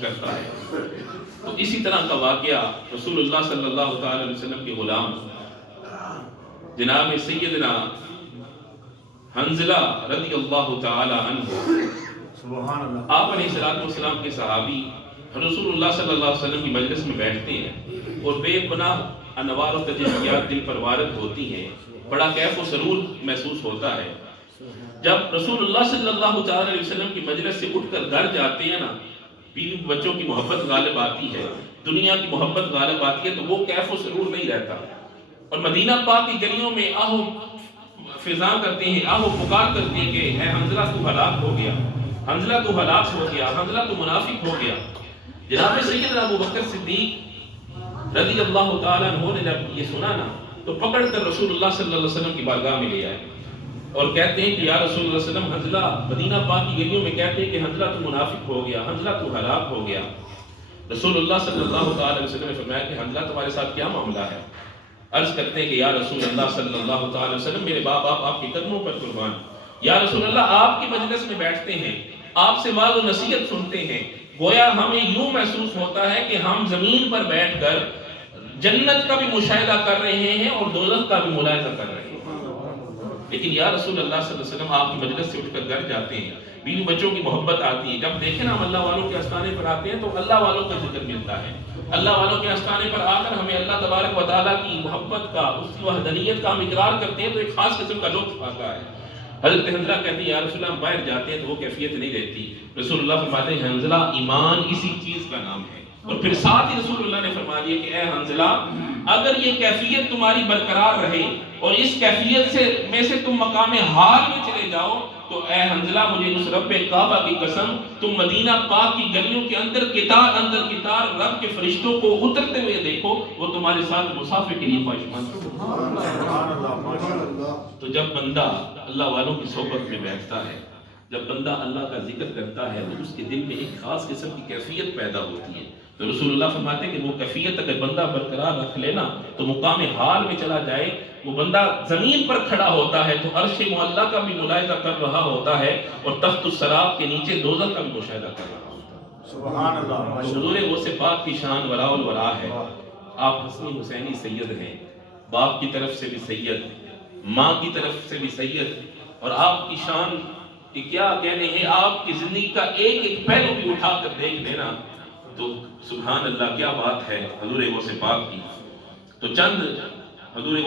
کرتا ہے۔ تو اسی طرح کا واقعہ رسول اللہ صلی اللہ تعالی علیہ وسلم کے غلام جناب سیدنا حنظلہ رضی اللہ تعالی عنہ، آپ علیہ السلام کے صحابی رسول اللہ صلی اللہ علیہ وسلم کی مجلس میں بیٹھتے ہیں اور بے پناہ انوار و تجلیات دل پر وارد ہوتی ہیں، بڑا کیف و سرور محسوس ہوتا ہے۔ جب رسول اللہ صلی اللہ تعالی علیہ وسلم کی مجلس سے اٹھ کر گھر جاتے ہیں نا، بیوی بچوں کی محبت غالب آتی ہے، دنیا کی محبت غالب آتی ہے، تو وہ کیف و سرور نہیں رہتا، اور مدینہ پاک کی گلیوں میں آہو فضا کرتے ہیں، آہو پکار کرتے ہیں کہ اے حنظلہ تو ہلاک ہو گیا، حنظلہ تو ہلاک ہو گیا، حنظلہ تو منافق ہو گیا۔ جناب سیدنا ابو بکر صدیق رضی اللہ تعالیٰ عنہ نے جب یہ سنا نا، تو پکڑ کر رسول اللہ صلی اللہ علیہ وسلم کی بارگاہ میں لے آئے اور کہتے ہیں کہ یا رسول اللہ صلی اللہ علیہ وسلم، حنظلہ مدینہ پاک کی گلیوں میں کہتے ہیں کہ حنظلہ تو منافق ہو گیا، حنظلہ تو ہلاک ہو گیا۔ رسول اللہ صلی اللہ تعالی علیہ وسلم نے فرمایا کہ حنظلہ تمہارے ساتھ کیا معاملہ ہے؟ عرض کرتے ہیں کہ یا رسول اللہ صلی اللہ تعالی علیہ وسلم، میرے باپ آپ کے قدموں پر قربان۔ یا رسول اللہ، آپ کی مجلس میں بیٹھتے ہیں، آپ سے واعظ و نصیحت سنتے ہیں، گویا ہمیں یوں محسوس ہوتا ہے کہ ہم زمین پر بیٹھ کر جنت کا بھی مشاہدہ کر رہے ہیں اور دوزخ کا بھی ملاحظہ کر رہے ہیں۔ لیکن یا رسول اللہ صلی اللہ علیہ وسلم، آپ کی مجلس سے اٹھ کر گھر جاتے ہیں، بیوی بچوں کی محبت آتی ہے، جب دیکھیں نا ہم اللہ والوں کے آستانے پر آتے ہیں تو اللہ والوں کا ذکر ملتا ہے، اللہ والوں کے آستانے پر آ کر ہمیں اللہ تبارک و تعالیٰ کی محبت کا، اس کی وحدانیت کا ہم اقرار کرتے ہیں تو ایک خاص قسم کا لطف آتا ہے۔ حضرت حنظلہ کہتے ہیں یا رسول اللہ، ہم باہر جاتے ہیں تو وہ کیفیت نہیں رہتی۔ رسول اللہ فرماتے ہیں حنظلہ، ایمان اسی چیز کا نام ہے۔ اور پھر ساتھ ہی رسول اللہ نے فرما دیا کہ اے حنظلہ، اگر یہ کیفیت تمہاری برقرار رہے اور اس کیفیت میں سے تم مقام حال میں چلے جاؤ تو اے حنظلہ، مجھے اس رب کعبہ کی قسم، تم مدینہ پاک کی گلیوں کے اندر کتار رب کے فرشتوں کو اترتے ہوئے دیکھو، وہ تمہارے ساتھ مسافر کے لیے خواہشمند۔ تو جب بندہ اللہ والوں کی صحبت میں بیٹھتا ہے، جب بندہ اللہ کا ذکر کرتا ہے تو اس کے دل میں ایک خاص قسم کی کیفیت پیدا ہوتی ہے۔ تو رسول اللہ فرماتے ہیں کہ وہ کیفیت اگر بندہ برقرار رکھ لینا تو مقام حال میں چلا جائے، وہ بندہ زمین پر کھڑا ہوتا ہے تو عرش معلیٰ کا بھی ملاحظہ کر رہا ہوتا ہے اور تخت السراب کے نیچے دوزخ کا بھی مشاہدہ کر رہا ہوتا ہے۔ سبحان اللہ۔ حضور غوث پاک کی شان وراء الورا ہے۔ آپ حسنی حسینی سید ہیں، باپ کی طرف سے بھی سید، ماں کی طرف سے بھی سید، اور آپ کی شان کہ کیا کہنے ہیں، آپ کی زندگی کا ایک ایک پہلو بھی اٹھا کر دیکھ لینا تو سبحان اللہ کیا بات ہے حضور غوث پاک کی۔ تو چند حضور